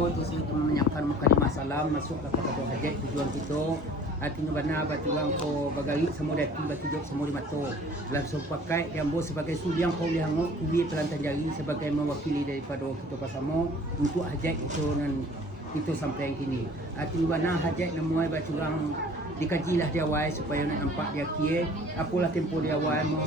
Assalamualaikum tu kita menyampaikan kalimah salam masuklah kepada hajat tujuan kita. Artinya benar batuang ko bagari semua dati batu jok semua di mato. Langsung pakai yang bos sebagai suliang kau boleh hanguk kubi pelantan jari sebagai mewakili daripada kita pasamo untuk hajat itu dan itu sampai yang kini. Artinya benar hajat namuai batuang dikajilah dia awal supaya nak nampak dia kia apalah tempoh dia awal mo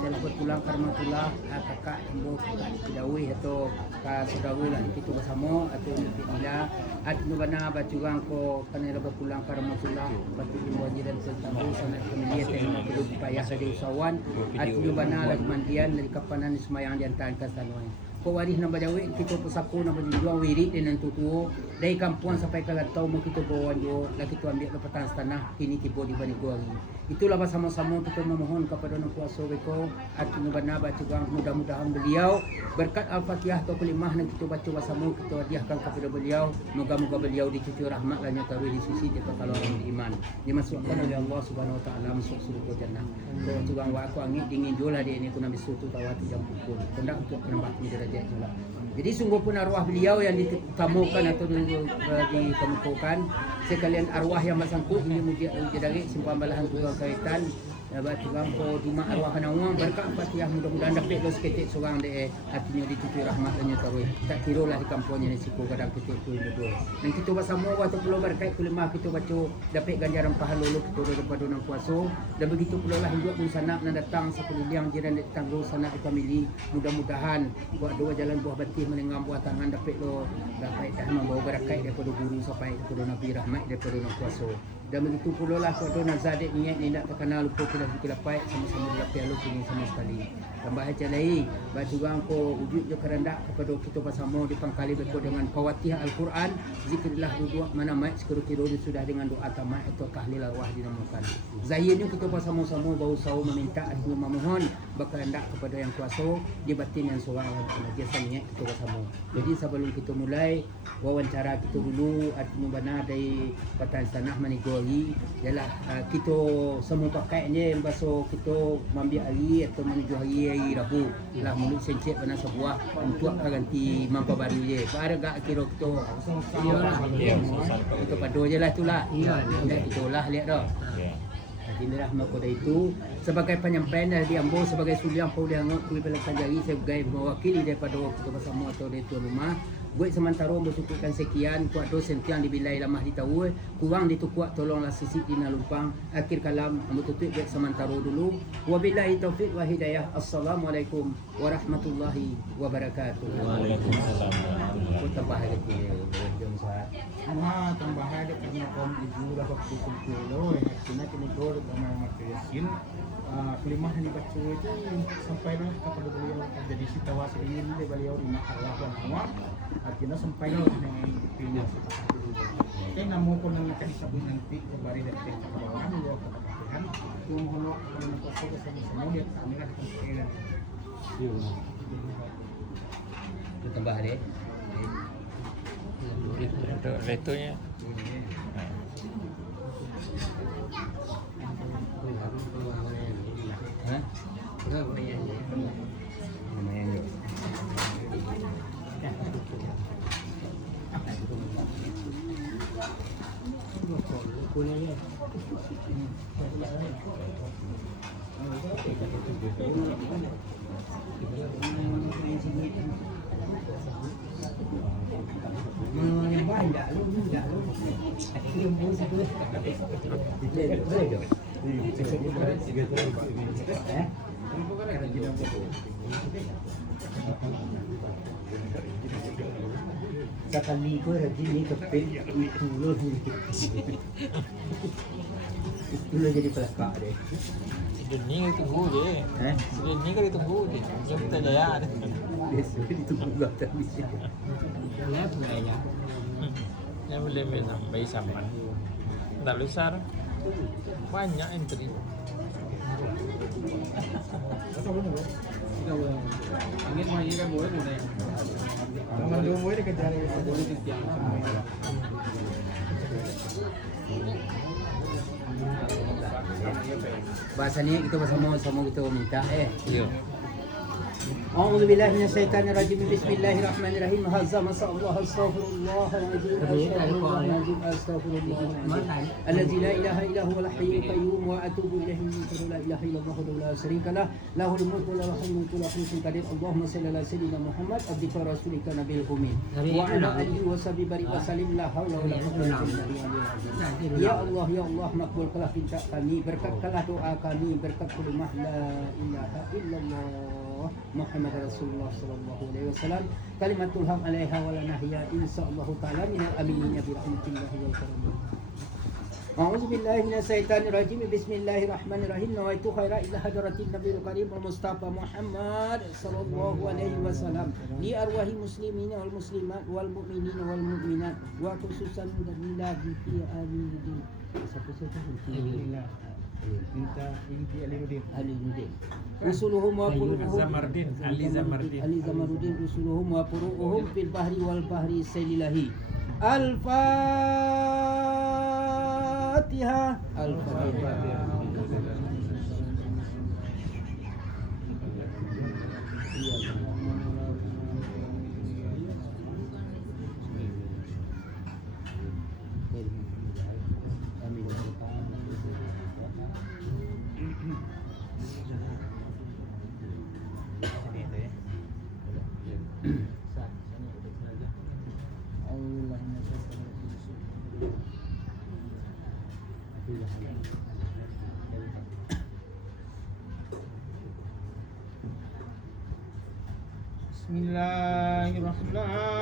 dalam berpulang karmatullah kakak tembo kakak kidawi atau ka saudara lah kita bersama atau bila atau bana bacurang ko kana berpulang karmatullah batu diwaji dan tentang sanad familia tengah perlu payah dari usahawan atau bana lagi mandian dari kapanan semayang di antara kasanoi ko waris nambah jawi kita pesapu nambah jual wirid dan tutu dari kampung sampai ke latau mau kita bawa jo lagi kita ambil lepatan tanah ini tiba di bani gua itulah bersama-sama kita memohon kepada Yang Kuasa Beko artinya benar baca mudah-mudahan beliau berkat Al-Fatihah atau kalimah yang kita baca bersama kita hadiahkan kepada beliau moga-moga beliau dicucur rahmat dan nyata di sisi kita kalau orang beriman dimasukkan oleh Allah Subhanahu Wa Taala masuk surga jannah kalau tukang wa aku angin dingin jola dia ini kuna bisutu tawati jam pukul hendak untuk menambah derajat jola jadi sungguh pun arwah beliau yang ditemukan atau ditemukan sekalian arwah yang bersangkut ini mujadari simpan balahan kurang kaitan batuang ko dima arwah kana uang berkat Fatihah mudah-mudahan dapat dos ketik seorang de artinya dicuci rahmat dan nyata tak kira lah di kampungnya risiko kadang ketik tu dua dan kita bersama waktu pulau berkait kulimah kita baca dapat ganjaran pahala lu kita daripada Yang Kuasa dan begitu pula lah hidup pun sana nak datang sekeliling jiran datang lu sana di family mudah-mudahan buat dua jalan buah batih menengam buah tangan dapat lo dapat dah membawa berkat daripada guru sampai daripada Nabi rahmat daripada Yang Kuasa dan begitu pula lah kalau nazadik niat ni nak terkenal lupa kita dapat sama-sama dapat lu kini sama sekali tambah aja lagi batuang ko wujud je kerendak kepada kita bersama di pangkali berko dengan Fawatihah Al-Quran zikrillah duduk mana mai sekuru tidur sudah dengan doa tamat atau tahlil arwah dinamakan zahirnya kita bersama-sama bau sau meminta atau memohon berkehendak kepada Yang Kuasa di batin yang seorang biasa niat kita bersama jadi sebelum kita mulai wawancara kita dulu artinya benar dari Patan Tanah Manigori ialah kita semua pakai ni bahasa kita ambil hari atau menuju hari Rabu lah mulut sencet benar sebuah untuk ganti mampu baru je pada gak kira kita kita padu je lah itulah itulah lihat dah inilah maka itu sebagai penyampaian dari Ambo sebagai suliang Pauliang Kui Pelantan Jari sebagai mewakili daripada kita bersama atau dari tuan rumah buat sementara bersyukurkan sekian kuat dosen tiang dibilai lamah ditahu kurang ditukuat tolonglah sisi dina lumpang akhir kalam ambo tutup buat sementara dulu wabillahi taufik wa hidayah assalamualaikum warahmatullahi wabarakatuh Waalaikumsalam. tambah lagi tambah ada karena kaum ibu lah waktu kumpul karena kini gor sama materiasin kelimah yang dibaca itu sampailah kepada beliau jadi situasi ini beliau di makarlah semua artinya sampailah dengan pilih oke namun pun yang akan disebut nanti kembali dari kebawahan dua kepatihan mohon kalau untuk sama dia kami lah tambah deh Untuk retonya. Hah? Lumayan je. Sekali ko rajin ni kepil itu loh itu loh jadi pelakak deh Ini kan ditunggu je. Ini kan ditunggu je. Belum kita jaya. besok ditunggu gak tapi Ya boleh sampai sampai. Tak besar. Banyak entry. angin mah ini kan boleh mulai jangan dulu boleh dikejar boleh ditiang bahasanya kita bersama-sama kita minta Iya. أعوذ بالله من الشيطان الرجيم بسم الله الرحمن الرحيم هذا ما شاء الله أستغفر الله العظيم أستغفر الله العظيم الذي لا إله إلا هو الحي القيوم وأتوب إليه من شر لا إله إلا الله وحده لا شريك له له الملك وله الحمد وله كل قدير اللهم صل على سيدنا محمد عبدك ورسولك نبي الأمي وعلى آله وصحبه وسلم لا حول ولا قوة إلا بالله Ya Allah, ya Allah, makbulkanlah minta kami, berkatkanlah doa kami, berkat kalimah la ilaha illallah Muhammad Rasulullah sallallahu alaihi wasallam kalimatul haq alaiha wa la nahya insyaallah taala minal aminin bi rahmatillahi wal karam. A'udzu billahi minasyaitonir rajim. Bismillahirrahmanirrahim. Nawaitu khaira illa hadratin nabiyil karim Mustafa Muhammad sallallahu alaihi wasallam li arwahi muslimin wal muslimat wal mu'minin wal mu'minat wa khususan lillahi fi amin. Satu saja alhamdulillah. Minta inti Alimuddin usuluhum wa furu'uhum Ali Zamaruddin usuluhum wa furu'uhum fil bahri wal bahri saylilahi Al-Fatihah.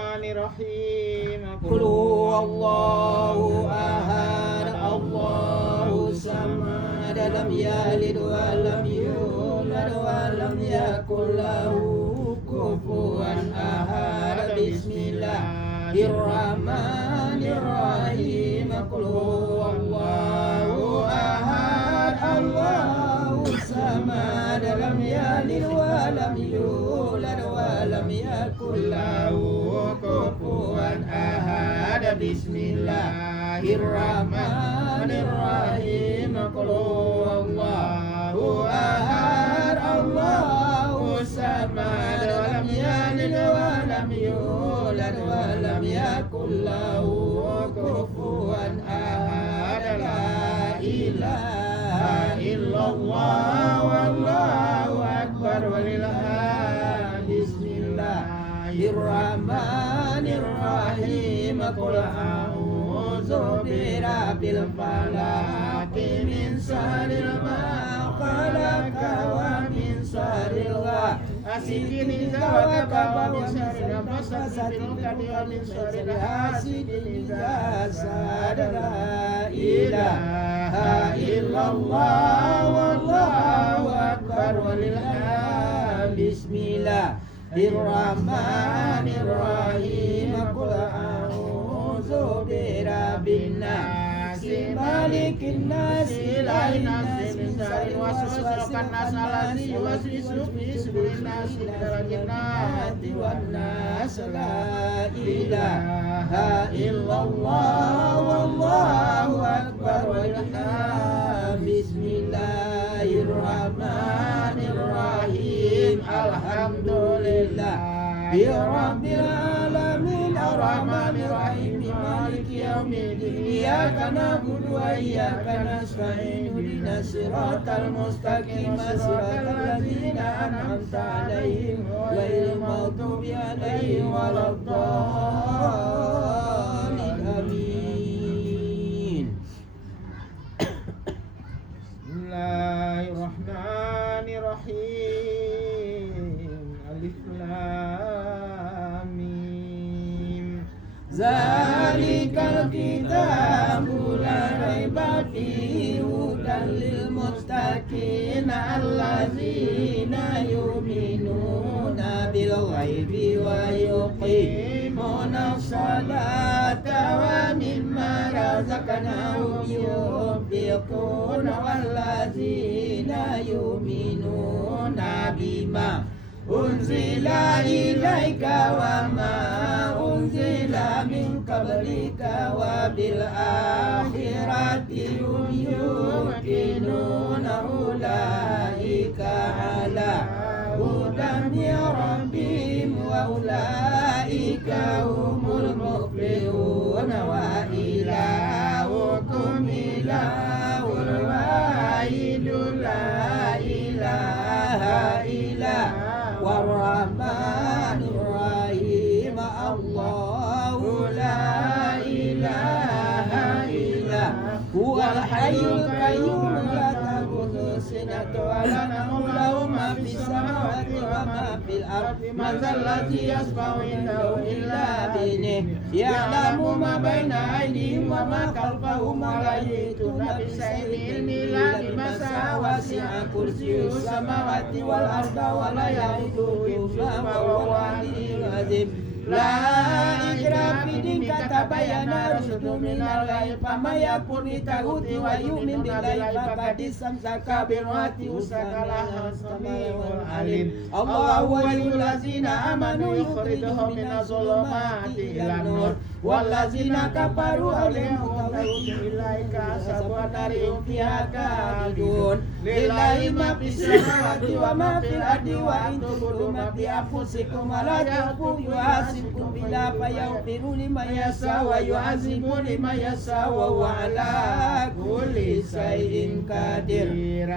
Bismillahirrahmanirrahim. Qul huwallahu ahad Allahu samad lam yalid wa lam yulad wa lam yakul lahu kufuwan ahad. Bismillahirrahmanirrahim. Qul huwallahu ahad Allahu samad lam yalid wa lam yulad wa lam yakul lahu kufuwan ahad. Bismillahirrahmanirrahim. Qul huwallahu ahad Allahu samad lam yalid wa lam yulad wa lam yakul lahu kufuwan ahad. La ilaha illallah wallahu akbar walillah. Bismillahirrahmanirrahim. Qul a'udzu birabbil falaq min syarri ma khalaq wa min syarri hasidin idza waqab wa min syarri nafasati wa min syarri hasidin idza hasad. La ilaha illallah wallahu akbar walillah. Bismillahirrahmanirrahim. Qul a'udzu birabbin nas malikin nas ilahin nas min syarri waswasil khannas yuwaswisu fi sudurin nas min jinnati wan nas. La ilaha illallah wallahu akbar walillah. Bismillahirrahmanirrahim. Alhamdulillah Rabbil alamin arrahmanir rahim maliki yaumiddin iyyaka na'budu wa iyyaka nasta'in ihdinas siratal mustaqim siratal ladzina an'amta 'alaihim ghairil maghdubi 'alaihim waladdallin. Amin. Bismillahirrahmanirrahim. Alif Lam Mim. Zalikal kitabu la raiba fihi hudan lil muttaqin allazina yu'minuna bil ghaibi wa yuqimuna sholata wa mimma razaqnahum yunfiquna wallazina yu'minuna bima unzila ilaika wa ma unzila min qablika wa bil akhirati hum yuqinuna ulaika ala hudan ربهم وأولئك هم المفلحون وإلهكم إله واحد لا إله إلا هو الرحمن الرحيم الله لا إله إلا هو الحي القيوم لا تأخذه سنة ولا نوم له ما في السماوات وما في الأرض من ذا الذي يشفع عنده إلا بإذنه يعلم ما بين أيديهم وما خلفهم ولا يحيطون بشيء من علمه إلا بما شاء وسع كرسيه السماوات والأرض ولا يئوده حفظهما وهو العلي العظيم لا إكراه في الدين قد تبين الرشد من الغي فمن يكفر بالطاغوت ويؤمن بالله فقد استمسك بالعروة الوثقى لا انفصام لها الله ولي الذين آمنوا يخرجهم من الظلمات إلى النور والذين كفروا أولئك أولئك أصحاب النار هم فيها خالدون لله ما في السماوات وما في الأرض وإن تبدوا ما في أنفسكم ولا تخفوه يحاسبكم بالله فيغفر لمن يشاء ويعذب لمن يشاء وهو على كل شيء قدير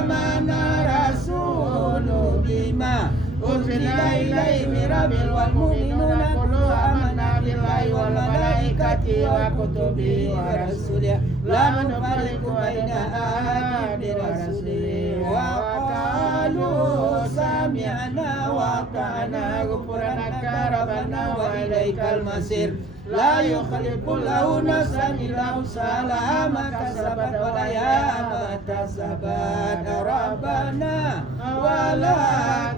آمن الرسول بما أنزل إليه من ربه والمؤمنون كلهم آمنا بالله والملائكة وكتبه ورسله لا نفرق بين أحد من رسله وقالوا سمعنا وأطعنا غفرانك ربنا وإليك المصير لا يخلف له نفسا إلا وسعها ما كسبت وعليها ما اكتسبت ربنا ولا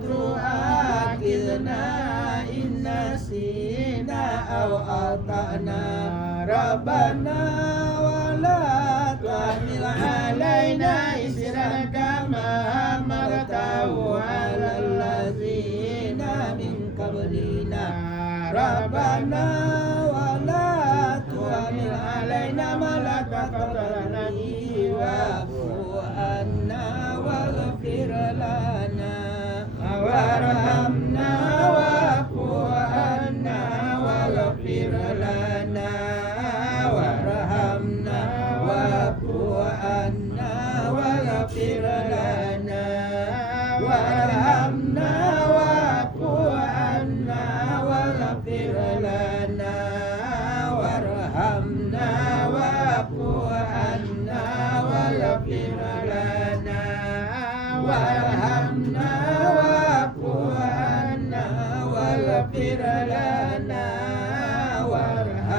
تؤاخذنا إن نسينا أو أخطأنا ربنا ولا تحمل علينا إصرا كما حملته على الذين من قبلنا ربنا ولا تحمل علينا ما لا طاقة لنا به واعف عنا واغفر لنا وارحمنا واعف عنا واغفر لنا وارحمنا واعف عنا واغفر لنا وارحمنا واعف عنا واغفر لنا وارحمنا واعف عنا واغفر لنا وارحمنا واعف عنا واغفر لنا وارحمنا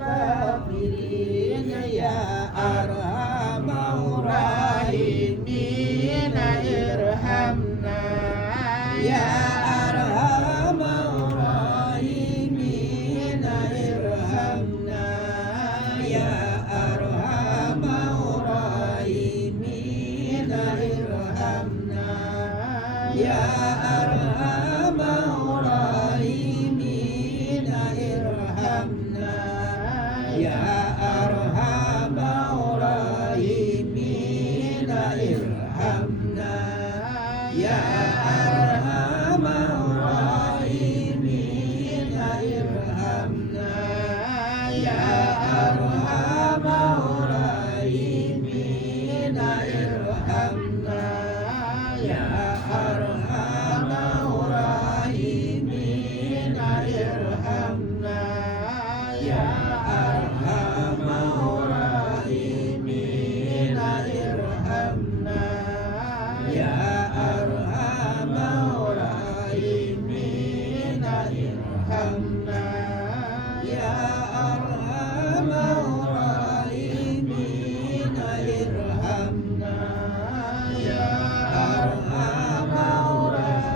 الغافرين يا أرحم الراحمين ارحمنا يا أرحم الراحمين ارحمنا يا أرحم الراحمين ارحمنا يا أرحم الراحمين ارحمنا يا أرحم الراحمين ارحمنا يا أرحم الراحمين ارحمنا يا أرحم الراحمين ارحمنا يا أرحم الراحمين ارحمنا يا أرحم الراحمين ارحمنا يا أرحم الراحمين ارحمنا يا أرحم الراحمين ارحمنا يا أرحم الراحمين ارحمنا يا أرحم الراحمين ارحمنا يا أرحم الراحمين ارحمنا يا أرحم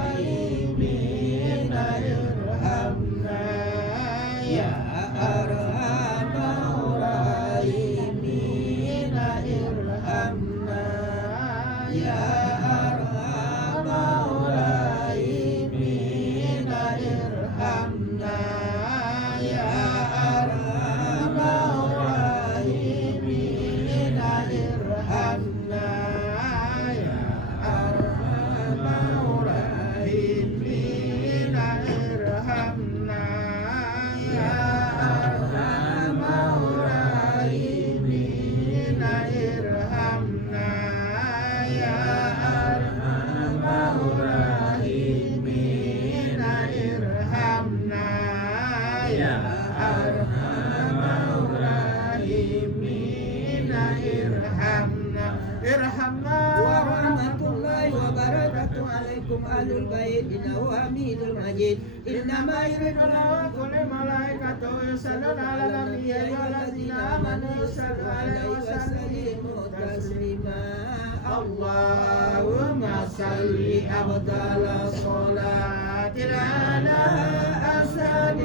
الراحمين ارحمنا يا أرحم الراحمين ارحمنا يا أرحم الراحمين ارحمنا يا أرحم الراحمين ارحمنا يا أرحم الراحمين ارحمنا ارحمنا ورحمة الله وبركاته عليكم أهل البيت إنه حميد مجيد إنما يريد الله وكل ملائكته يصلون على النبي والذين آمنوا يصلوا عليه وسلموا تسليما اللهم صل أفضل صلاة على أسعد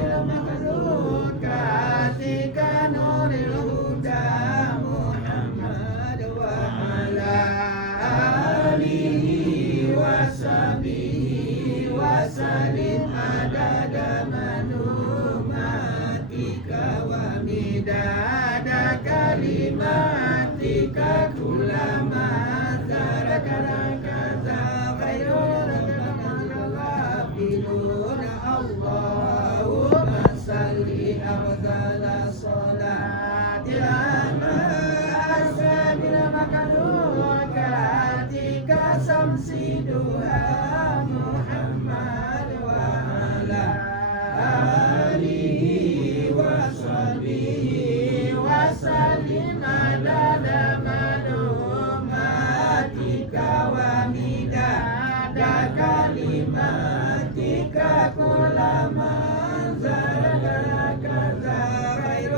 المخلوقات كنور الهدى محمد وعلى آله وصحبه وسلم عدد معلوماتك ومداد كلماتك كلما ذكرك خير الغافلون اللهم صل أفضل صلاة على أسعد المخلوقات كشمس ضحى محمد وعلى آله وصحبه وسلم عدد معلوماتك ومداد كلماتك كلما ذكرك خير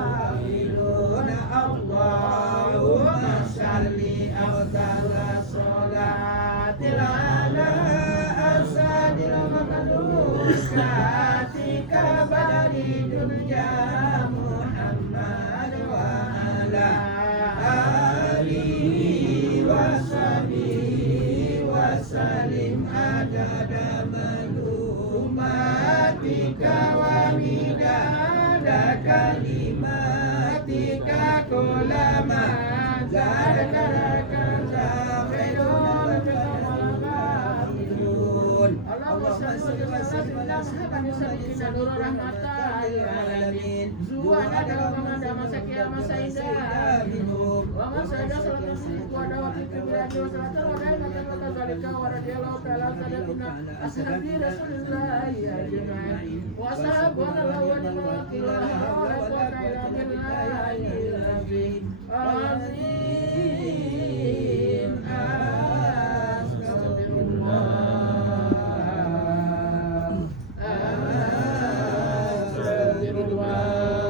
الغافلون اللهم صل أفضل صلاة على أسعد المخلوقات كبدر الدنيا محمد وعلى آله وصحبه وسلم عدد معلوماتك ومداد كلماتك كلما ذكرك خير الغافلون اللهم صل وسلم على سيدنا نور رحمة العالمين زوان adalah mengada masa kiamat saidah minum wa masaidah salatu syirk wa dawati kibriyatu salatu wa daimatan wa kadzalika wa radiyallahu ta'ala sadaquna ashabi rasulillah ya ajma'in wa sahabana wa ni'mal wakil wa la quwwata illa billahil azim azim astagfirullah astagfirullah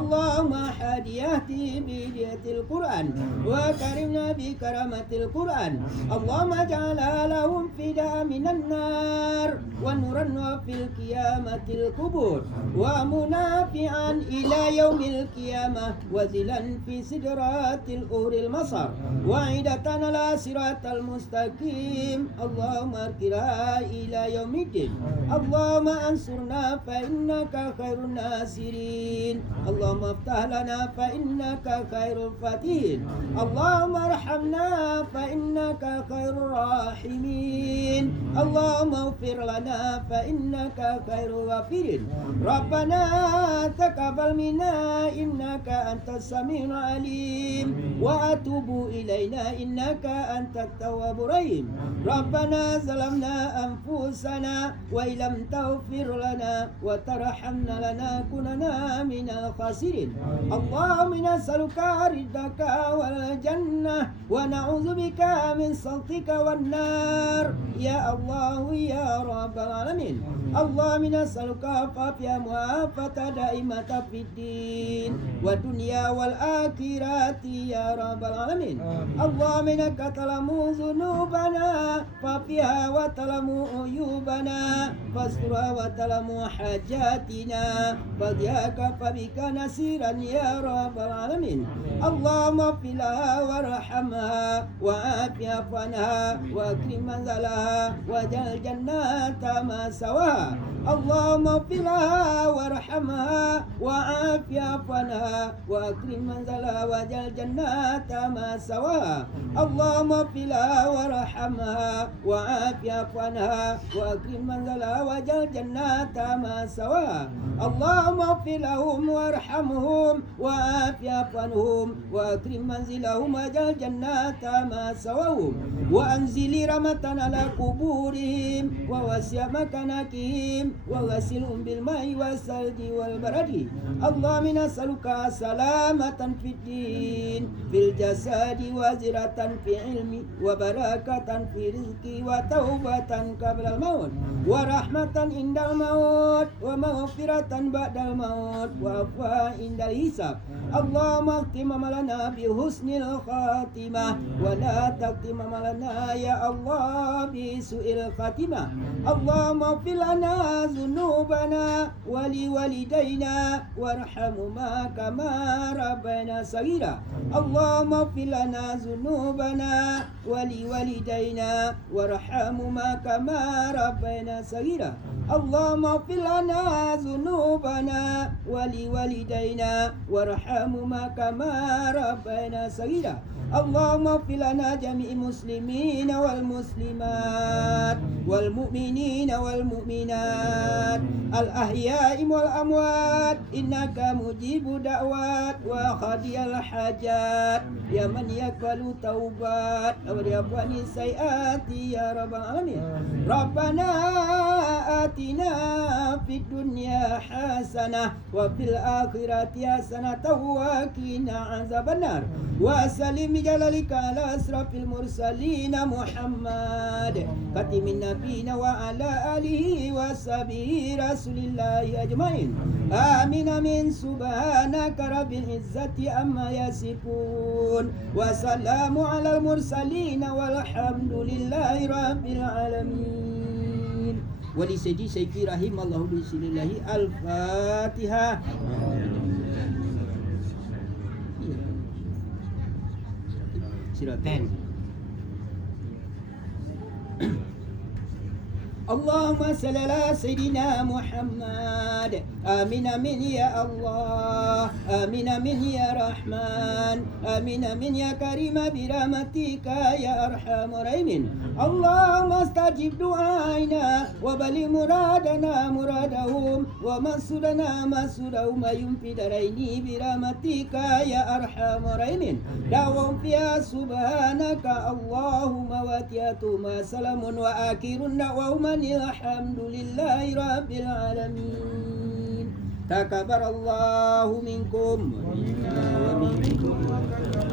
اللهم هديتي بهدية القرآن وكرمنا بكرامة القرآن اللهم اجعل لهم فداء من النار ونورا في القيامة القبور ومنافعا إلى يوم القيامة وزلا في سدرات الأور المصر وعيدة على صراط المستقيم اللهم اركنا إلى يوم الدين اللهم انصرنا فإنك خير الناصرين اللهم افتح لنا فإنك خير الفاتحين اللهم ارحمنا فإنك خير الراحمين اللهم اغفر لنا فإنك خير الغافرين ربنا تقبل منا إنك أنت السميع العليم وأتوب إلينا إنك أنت التواب الرحيم ربنا ظلمنا أنفسنا وإن لم تغفر لنا وترحمنا لنكونن من الخاسرين اللهم نسألك رضاك والجنة ونعوذ بك من سخطك والنار يا الله يا رب العالمين اللهم نسألك عافية معافاة دائمة في الدين والدنيا والآخرة يا رب العالمين اللهم إنك تعلم ذنوبنا ففيها وتعلم عيوبنا فاسترها وتعلم حاجاتنا فضياك فبك نسيرا يا رب العالمين اللهم اغفر لها وارحمها وعافها عنها واكرم منزلها واجعل جنات ما سواها اللهم اغفر لها وارحمها وعافها عنها واكرم منزلها واجعل جنات ما سواها اللهم اغفر لها وارحمها وعافها عنها واكرم منزلها واجعل جنات ما سواها اللهم اغفر لهم وارحمهم وعافها عنهم واكرم منزلهم واجعل جنات ما سواهم وانزل رحمة على قبورهم ووسع مكانتهم وغسلهم بالماء والثلج والبرد اللهم نسألك سلامة في الدين في الجسد وزرة في علم وبركة في رزق وتوبة قبل الموت ورحمة عند الموت ومغفرة بعد الموت وعفوا عند الحساب اللهم اختم عملنا بحسن الخاتمة ولا تختم عملنا يا الله بسوء الخاتمة اللهم اغفر لنا ذنوبنا ولوالدينا وارحمهما كما ربنا صغيرا اللهم اغفر لنا ذنوبنا ولوالدينا وارحمهما كما ربنا صغيرا اللهم اغفر لنا ذنوبنا ولوالدينا وارحمهما كما ربنا صغيرا اللهم اغفر لنا جميع المسلمين والمسلمات والمؤمنين والمؤمنات الأحياء والأموات إنك مجيب دعوات وقاضي الحاجات يا من يقبل توبات ويغفر السيئات يا رب العالمين ربنا آتنا في الدنيا حسنة وفي الآخرة حسنة وقنا عذاب النار وسلم بجلالك على أشرف المرسلين محمد خاتم النبيين وعلى آله وصحبه رسول الله أجمعين آمين من سبحانك رب العزة عما يصفون وسلام على المرسلين والحمد لله رب العالمين ولسيدي سيدي رحم الله بسم الله الفاتحة Silakan. Allahumma salli ala Sayyidina Muhammad. Amin amin ya Allah. Amin amin ya Rahman. Amin amin ya Karim birahmatika ya Arhamar Rahimin. Allahumma astajib du'aina wa bali muradana muradahum wa masudana masudahum yumfi daraini birahmatika ya Arhamar Rahimin. Dawam fiha subhanaka Allahumma wa tiyatuma salamun wa akhirun da'wahum alhamdulillahi rabbil alamin. Takabbarallahu minkum wa minna wa minkum.